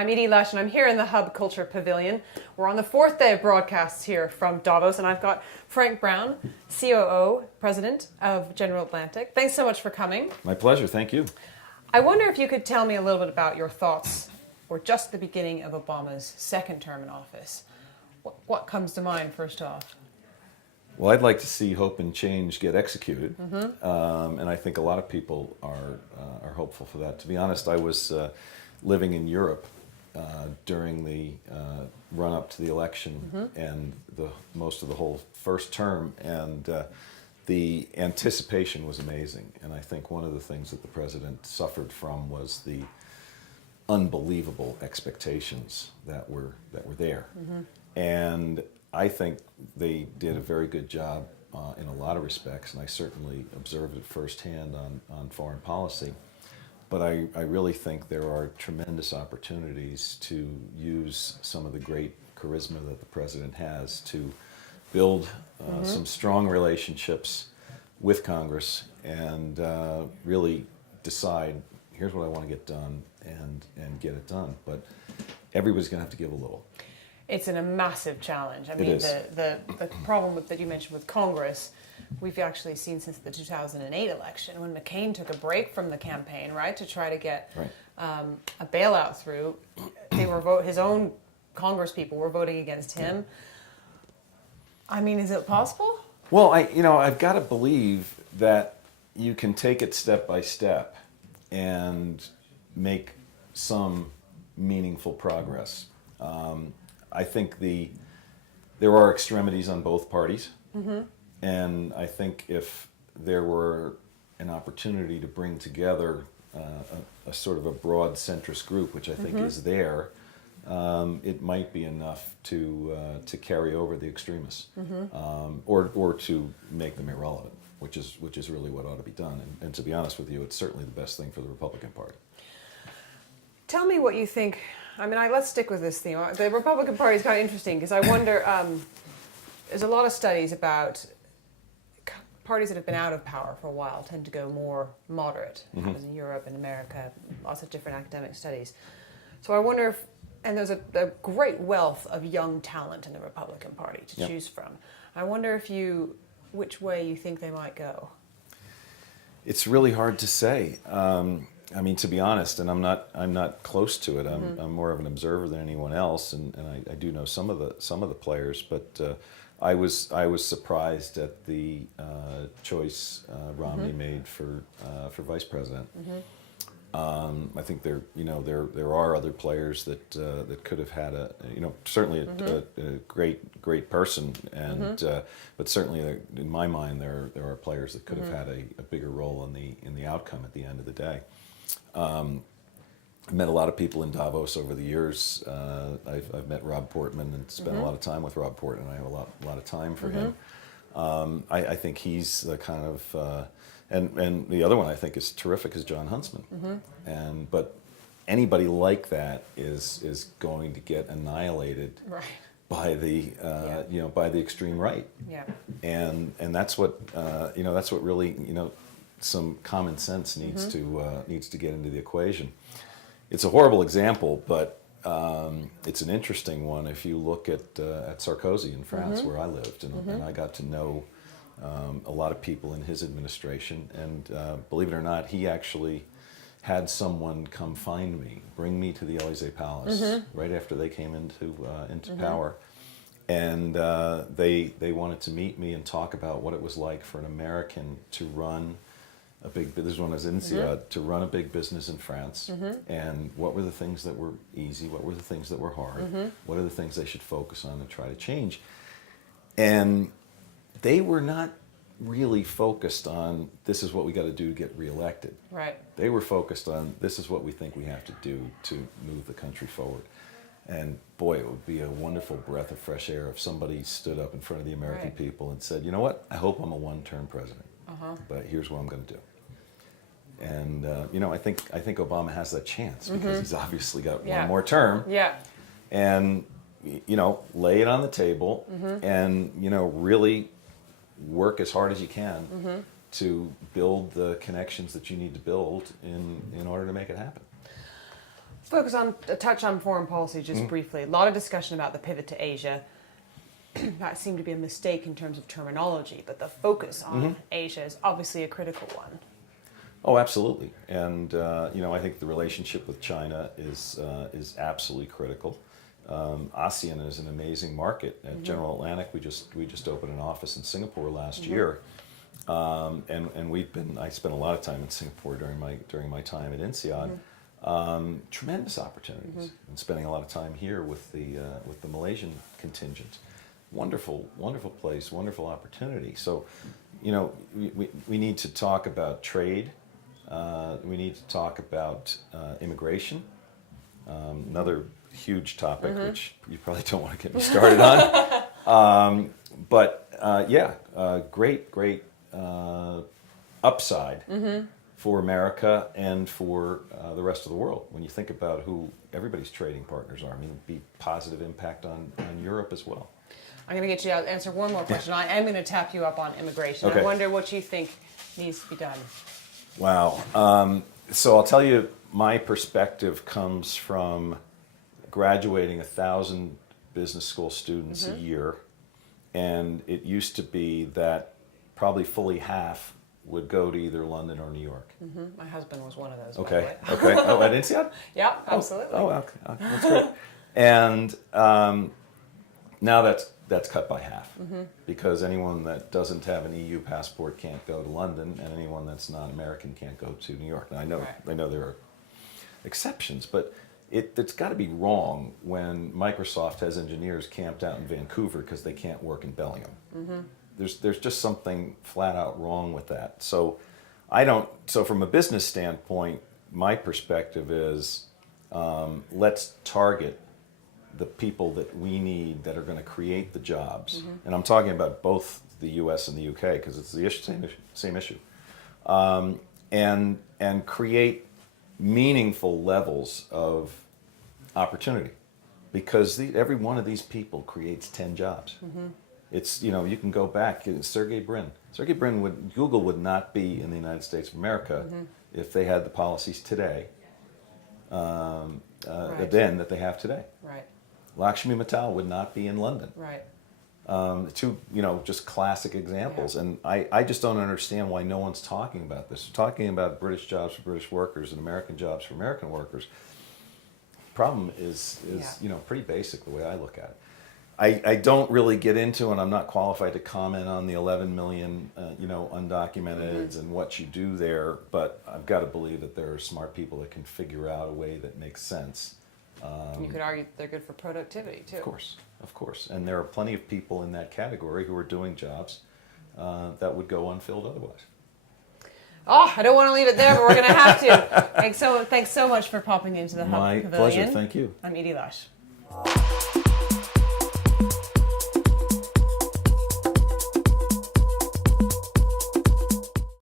I'm Edie Lush, and I'm here in the Hub Culture Pavilion. We're on the fourth day of broadcasts here from Davos, and I've got Frank Brown, COO, President of General Atlantic. Thanks so much for coming. My pleasure, thank you. I wonder if you could tell me a little bit about your thoughts, or just the beginning of Obama's second term in office. What comes to mind first off? Well, I'd like to see hope and change get executed, and I think a lot of people are hopeful for that. To be honest, I was living in Europe during the run-up to the election and most of the whole first term, and the anticipation was amazing. And I think one of the things that the president suffered from was the unbelievable expectations that were there, and I think they did a very good job in a lot of respects, and I certainly observed it firsthand on foreign policy. But I really think there are tremendous opportunities to use some of the great charisma that the president has to build some strong relationships with Congress and really decide, here's what I want to get done, and get it done. But everybody's going to have to give a little. It's a massive challenge. I It mean, is. the problem that you mentioned with Congress, we've actually seen since the 2008 election, when McCain took a break from the campaign, right, to try to get a bailout through. They were his own Congress people were voting against him. I mean, is it possible? Well, I've got to believe that you can take it step by step and make some meaningful progress. I think there are extremities on both parties, and I think if there were an opportunity to bring together a sort of a broad centrist group, which I think is there, it might be enough to carry over the extremists, or to make them irrelevant, which is really what ought to be done. And to be honest with you, it's certainly the best thing for the Republican Party. Tell me what you think. I mean, let's stick with this theme. The Republican Party is kind of interesting because I wonder, there's a lot of studies about parties that have been out of power for a while tend to go more moderate. It happens in Europe and America, lots of different academic studies. So I wonder if, and there's a great wealth of young talent in the Republican Party to choose from. I wonder which way you think they might go. It's really hard to say. I mean, to be honest, and I'm not close to it. I'm more of an observer than anyone else, and I do know some of the players. But I was surprised at the choice Romney made for vice president. I think there are other players that could have had certainly a great person, and but certainly in my mind there are players that could have had a bigger role in the outcome at the end of the day. I've met a lot of people in Davos over the years. I've met Rob Portman and spent a lot of time with Rob Portman. I have a lot of time for him. I think he's the kind of and the other one I think is terrific is John Huntsman. But anybody like that is going to get annihilated by the by the extreme right. And that's what that's what really some common sense needs to get into the equation. It's a horrible example, but it's an interesting one. If you look at Sarkozy in France, where I lived, and I got to know a lot of people in his administration, and believe it or not, he actually had someone come find me, bring me to the Élysée Palace right after they came into power, and they wanted to meet me and talk about what it was like for an American to run a big business. When I was in INSEAD, to run a big business in France, and what were the things that were easy, what were the things that were hard, what are the things they should focus on and try to change. And they were not really focused on this is what we got to do to get reelected. They were focused on this is what we think we have to do to move the country forward. And boy, it would be a wonderful breath of fresh air if somebody stood up in front of the American people and said, you know what, I hope I'm a one-term president, but here's what I'm going to do. And I think Obama has that chance because he's obviously got one more term. And lay it on the table, and really work as hard as you can to build the connections that you need to build in order to make it happen. focus on a touch on foreign policy just briefly. A lot of discussion about the pivot to Asia. That seemed to be a mistake in terms of terminology, but the focus on Asia is obviously a critical one. Oh, absolutely. And I think the relationship with China is absolutely critical. ASEAN is an amazing market. At General Atlantic, we just opened an office in Singapore last year, and I spent a lot of time in Singapore during my time at INSEAD. Tremendous opportunities, and spending a lot of time here with the Malaysian contingent. Wonderful place, wonderful opportunity. So, we need to talk about trade. We need to talk about immigration. Another huge topic, which you probably don't want to get me started on. Great upside for America and for the rest of the world. When you think about who everybody's trading partners are, it'd be positive impact on Europe as well. I'm going to get you to answer one more question. I am going to tap you up on immigration. Okay. I wonder what you think needs to be done. Wow. So I'll tell you, my perspective comes from graduating 1,000 business school students a year, and it used to be that probably fully half would go to either London or New York. My husband was one of those. Okay. Okay. Oh, I didn't see that. Yeah, absolutely. Oh, okay. That's great. And now that's cut by half, because anyone that doesn't have an EU passport can't go to London, and anyone that's not American can't go to New York. Now I know there are exceptions, but it's got to be wrong when Microsoft has engineers camped out in Vancouver because they can't work in Bellingham. There's just something flat out wrong with that. So So from a business standpoint, my perspective is let's target the people that we need that are going to create the jobs. And I'm talking about both the U.S. and the U.K. because it's the same issue. And create meaningful levels of opportunity, because every one of these people creates 10 jobs. It's, you can go back, Sergey Brin. Google would not be in the United States of America if they had the policies today, then that they have today. Right. Lakshmi Mittal would not be in London. Right. Two, just classic examples. Yeah. And I just don't understand why no one's talking about this. We're talking about British jobs for British workers and American jobs for American workers. Problem is pretty basic the way I look at it. I don't really get into, and I'm not qualified to comment on the 11 million, undocumented and what you do there, but I've got to believe that there are smart people that can figure out a way that makes sense. You could argue that they're good for productivity, too. Of course. And there are plenty of people in that category who are doing jobs that would go unfilled otherwise. Oh, I don't want to leave it there, but we're going to have to. Thanks so much for popping into the Hub Pavilion. My pleasure. Thank you. I'm Edie Lush.